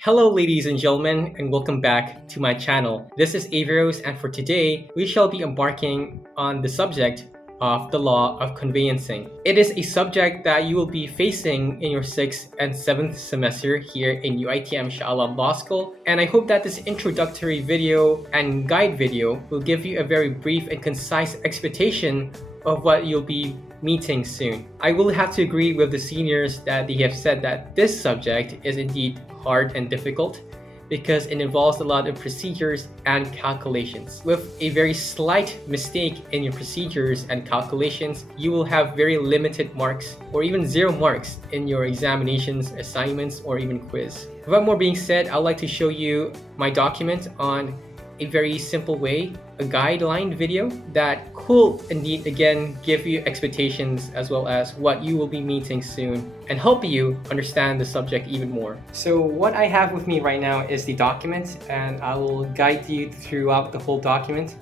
Hello, ladies and gentlemen, and welcome back to my channel. This is Avios, and for today, we shall be embarking on the subject of the law of conveyancing. It is a subject that you will be facing in your 6th and 7th semester here in UiTM Shah Law School, and I hope that this introductory video and guide video will give you a very brief and concise expectation of what you'll be meeting soon. I will have to agree with the seniors that they have said that this subject is indeed hard and difficult because it involves a lot of procedures and calculations. With a very slight mistake in your procedures and calculations, you will have very limited marks or even 0 marks in your examinations, assignments, or even quiz. Without more being said, I'd like to show you my document on a very simple way, a guideline video that could indeed again give you expectations as well as what you will be meeting soon and help you understand the subject even more. So what I have with me right now is the document, and I will guide you throughout the whole document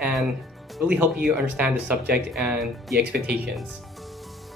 and really help you understand the subject and the expectations.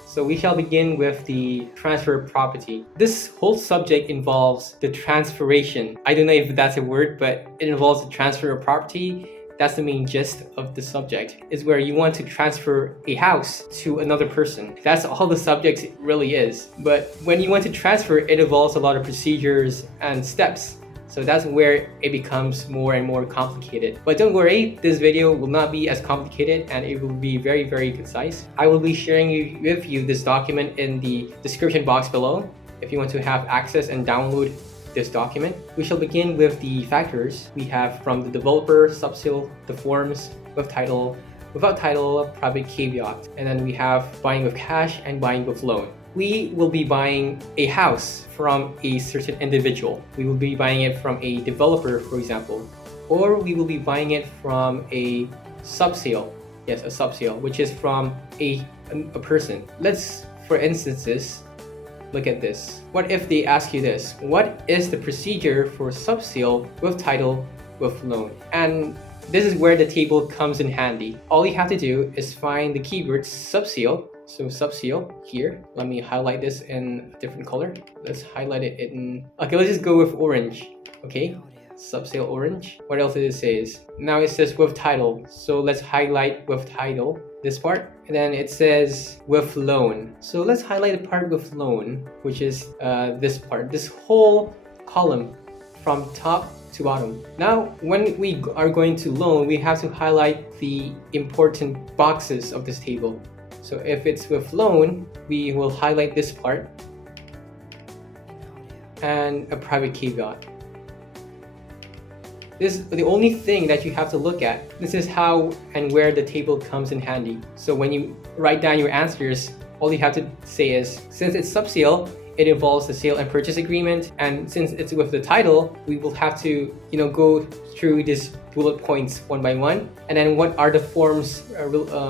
So we shall begin with the transfer of property. This whole subject involves the transferation. I don't know if that's a word, but it involves the transfer of property. That's the main gist of the subject, is where you want to transfer a house to another person. That's all the subject really is. But when you want to transfer, it involves a lot of procedures and steps. So that's where it becomes more and more complicated. But don't worry, this video will not be as complicated and it will be very, very concise. I will be sharing with you this document in the description box below if you want to have access and download this document. We shall begin with the factors. We have from the developer, subsale, the forms, with title, without title, private caveat. And then we have buying with cash and buying with loan. We will be buying a house from a certain individual. We will be buying it from a developer, for example, or we will be buying it from a subsale. Yes, a subsale, which is from a person. Let's, for instances, look at this. What if they ask you this? What is the procedure for subsale with title with loan? And this is where the table comes in handy. All you have to do is find the keyword subsale. So subsale here. Let me highlight this in a different color. Let's highlight it in... Okay, let's just go with orange. Okay, subsale orange. What else does it say? Now it says with title. So let's highlight with title, this part. And then it says with loan. So let's highlight the part with loan, which is this part. This whole column from top to bottom. Now, when we are going to loan, we have to highlight the important boxes of this table. So if it's with loan, we will highlight this part and a private caveat. This is the only thing that you have to look at. This is how and where the table comes in handy. So when you write down your answers, all you have to say is, since it's subsale, it involves the sale and purchase agreement, and since it's with the title, we will have to go through these bullet points one by one. And then what are the forms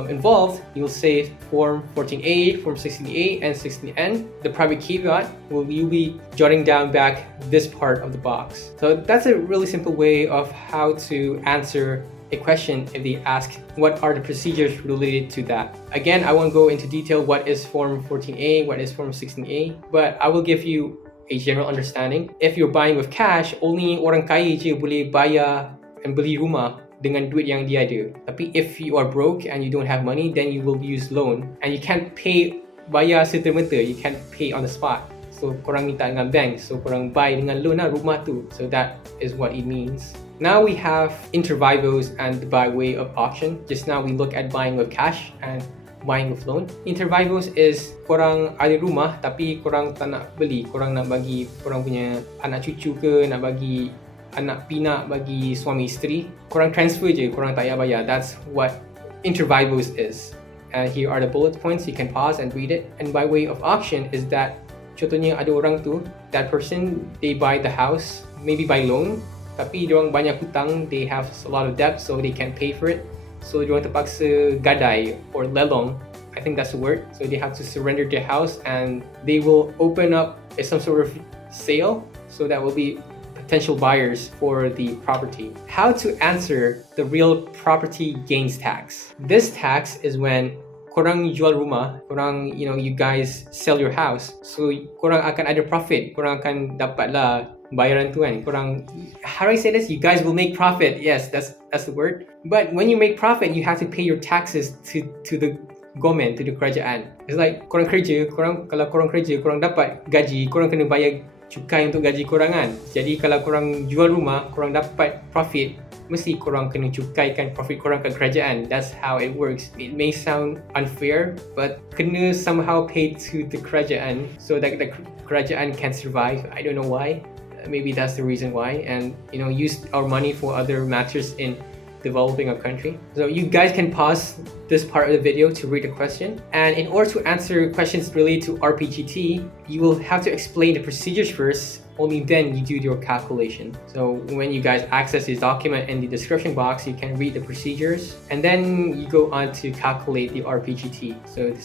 involved? You'll say form 14A, form 16A, and 16N. The private caveat you'll be jotting down back this part of the box. So that's a really simple way of how to answer a question if they ask what are the procedures related to that. Again, I won't go into detail what is form 14A, what is form 16A, but I will give you a general understanding. If you're buying with cash, only orang kaya je boleh bayar and beli rumah dengan duit yang dia ada. Tapi if you are broke and you don't have money, then you will use loan, and you can't pay bayar serta-merta, you can't pay on the spot. So korang minta dengan bank, so korang buy dengan loan lah rumah tu. So that is what it means. Now we have inter vivos and by way of auction. Just now we look at buying with cash and buying with loan. Inter vivos is korang ada rumah tapi korang tak nak beli, korang nak bagi korang punya anak cucu ke, nak bagi anak pinak, bagi suami isteri, korang transfer je, korang tak payah bayar. That's what inter vivos is. And here are the bullet points. You can pause and read it. And by way of auction is that contohnya ada orang tu, that person, they buy the house maybe by loan, tapi diorang banyak hutang, they have a lot of debt, so they can't pay for it. So diorang terpaksa gadai or lelong, I think that's the word. So they have to surrender their house and they will open up some sort of sale. So that will be potential buyers for the property. How to answer the real property gains tax. This tax is when korang jual rumah, korang, you guys sell your house, so korang akan ada profit, korang akan dapatlah bayaran tu kan, korang, how do I say this? You guys will make profit. Yes, that's the word. But when you make profit, you have to pay your taxes to the government, to the kerajaan. It's like korang kerja, kalau korang kerja, korang dapat gaji, korang kena bayar cukai untuk gaji korang kan. Jadi kalau korang jual rumah, korang dapat profit, mesti korang kena cukaikan profit korang ke kerajaan. That's how it works. It may sound unfair, but kena somehow pay to the kerajaan so that the kerajaan can survive. I don't know why. Maybe that's the reason why. And use our money for other matters in developing a country. So you guys can pause this part of the video to read the question. And in order to answer questions related to RPGT, you will have to explain the procedures first. Only then you do your calculation. So when you guys access this document in the description box, you can read the procedures and then you go on to calculate the RPGT. So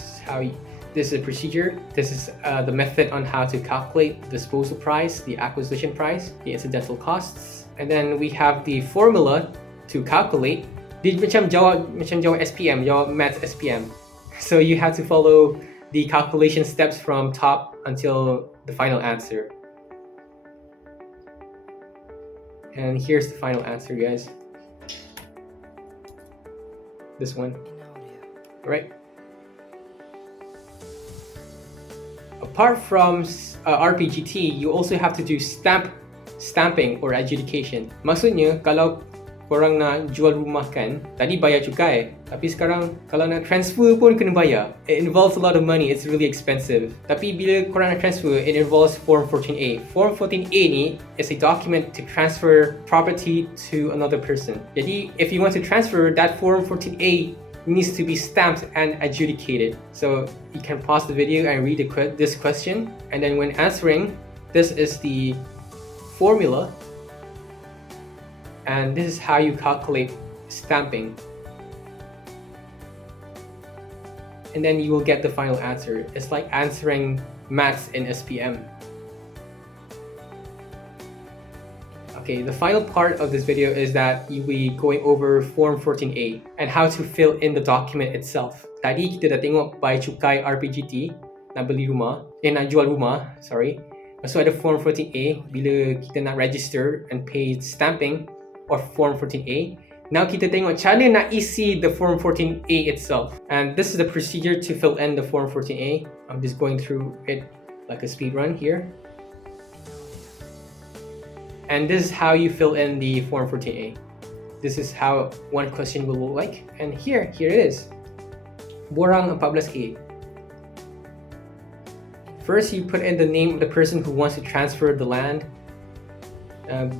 this is a procedure. This is the method on how to calculate the disposal price, the acquisition price, the incidental costs. And then we have the formula to calculate. Dia macam jawab SPM, jawab maths SPM. So you have to follow the calculation steps from top until the final answer. And here's the final answer, guys. This one. All right. Apart from RPGT, you also have to do stamping or adjudication. Maksudnya, kalau korang nak jual rumah kan, tadi bayar cukai, tapi sekarang kalau nak transfer pun kena bayar. It involves a lot of money, it's really expensive. Tapi bila korang nak transfer, it involves Form 14A. Form 14A ni is a document to transfer property to another person. Jadi, if you want to transfer, that Form 14A needs to be stamped and adjudicated. So you can pause the video and read this question, and then when answering, this is the formula. And this is how you calculate stamping. And then you will get the final answer. It's like answering maths in SPM. Okay, the final part of this video is that you'll be going over Form 14A and how to fill in the document itself. Tadi kita dah tengok bayar cukai RPGT, nak jual rumah, sorry. So ada Form 14A bila kita nak register and pay stamping, or Form 14A. Now kita tengok cara nak isi the Form 14A itself. And this is the procedure to fill in the Form 14A. I'm just going through it like a speed run here. And this is how you fill in the Form 14A. This is how one question will look like. And here it is. Borang 14A. First, you put in the name of the person who wants to transfer the land.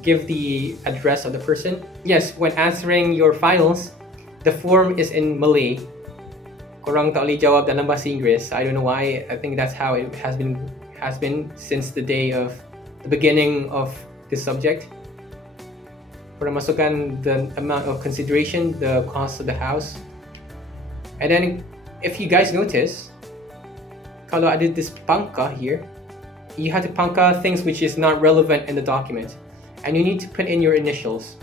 Give the address of the person. Yes, when answering your finals, the form is in Malay. Korang tak boleh jawab dalam bahasa Inggeris. I don't know why. I think that's how it has been since the day of the beginning of this subject. Korang masukkan the amount of consideration, the cost of the house. And then, if you guys notice, kalau ada this pangka here, you have to pangka things which is not relevant in the document. And you need to put in your initials.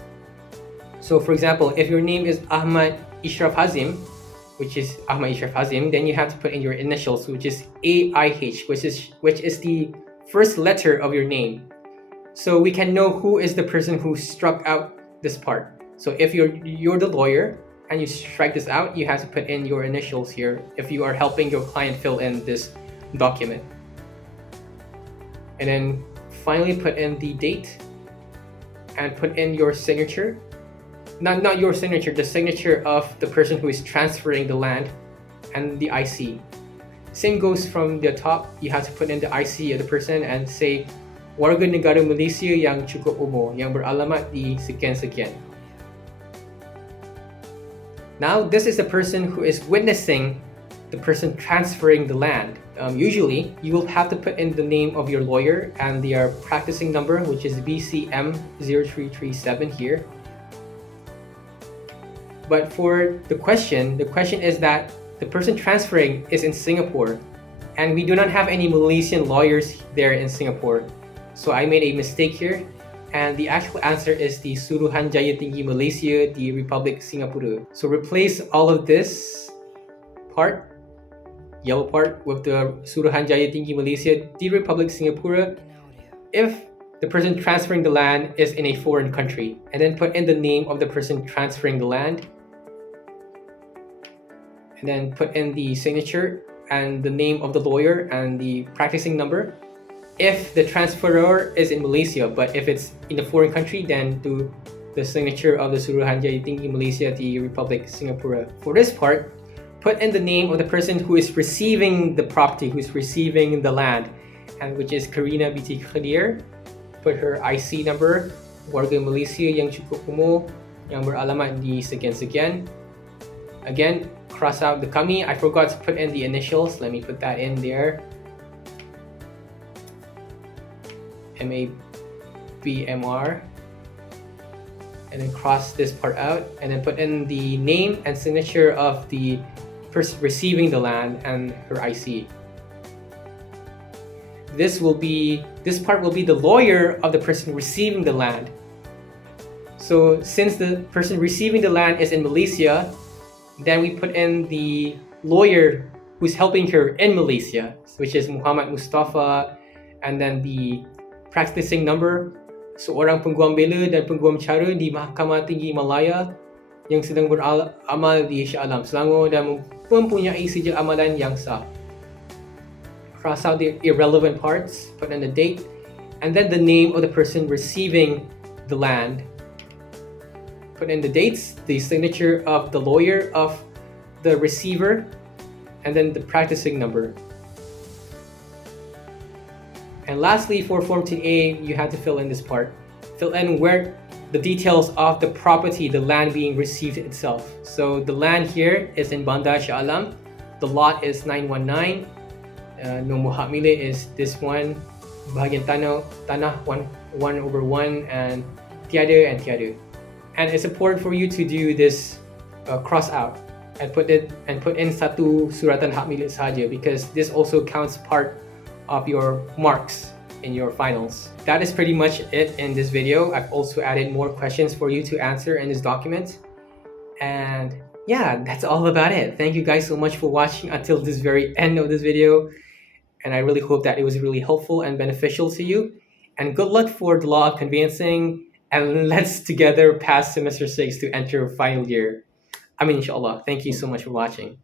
So for example, if your name is Ahmad Ishraf Hazim, which is Ahmad Ishraf Hazim, then you have to put in your initials, which is AIH, which is the first letter of your name. So we can know who is the person who struck out this part. So if you're the lawyer and you strike this out, you have to put in your initials here if you are helping your client fill in this document. And then finally put in the date and put in your signature. Not your signature, the signature of the person who is transferring the land, and the IC. Same goes from the top. You have to put in the IC of the person and say warga negara Malaysia yang cukup umur, yang beralamat di sekian-sekian. Now this is the person who is witnessing the person transferring the land. Usually, you will have to put in the name of your lawyer and their practicing number, which is BCM0337 here. But for the question is that the person transferring is in Singapore, and we do not have any Malaysian lawyers there in Singapore. So I made a mistake here, and the actual answer is the Suruhanjaya Tinggi Malaysia, the Republic Singapura. So replace all of this part, yellow part, with the Suruhanjaya Tinggi Malaysia, the Republic Singapura. If the person transferring the land is in a foreign country, and then put in the name of the person transferring the land, and then put in the signature and the name of the lawyer and the practicing number. If the transferor is in Malaysia, but if it's in a foreign country, then do the signature of the Suruhanjaya Tinggi Malaysia di Republik Singapura. For this part, put in the name of the person who is receiving the property, who is receiving the land, and which is Karina binti Khadir. Put her IC number, warga Malaysia yang cukup umur, yang beralamat di sekian-sekian. Again, cross out the kami. I forgot to put in the initials. Let me put that in there. MABMR. And then cross this part out, and then put in the name and signature of the person receiving the land and her IC. This part will be the lawyer of the person receiving the land. So since the person receiving the land is in Malaysia, then we put in the lawyer who's helping her in Malaysia, which is Muhammad Mustafa, and then the practicing number, seorang pengguam bela dan pengguam cara di Mahkamah Tinggi Malaya yang sedang beramal di Shah Alam, Selangor dan mempunyai sijil amalan yang sah. Cross out the irrelevant parts, put in the date, and then the name of the person receiving the land. Put in the dates, the signature of the lawyer of the receiver, and then the practicing number. And lastly, for Form 10A, you have to fill in this part. Fill in where the details of the property, the land being received itself. So the land here is in Bandar Shah Alam. The lot is 919. Nombor hak milik is this one. Bahagian tanah 1/1 and tiada. And it's important for you to do this cross out and put in satu suratan hak milik sahaja, because this also counts part of your marks in your finals. That is pretty much it in this video. I've also added more questions for you to answer in this document. And yeah, that's all about it. Thank you guys so much for watching until this very end of this video. And I really hope that it was really helpful and beneficial to you. And good luck for the law of conveyancing. And let's together pass semester 6 to enter final year. Inshallah. Thank you so much for watching.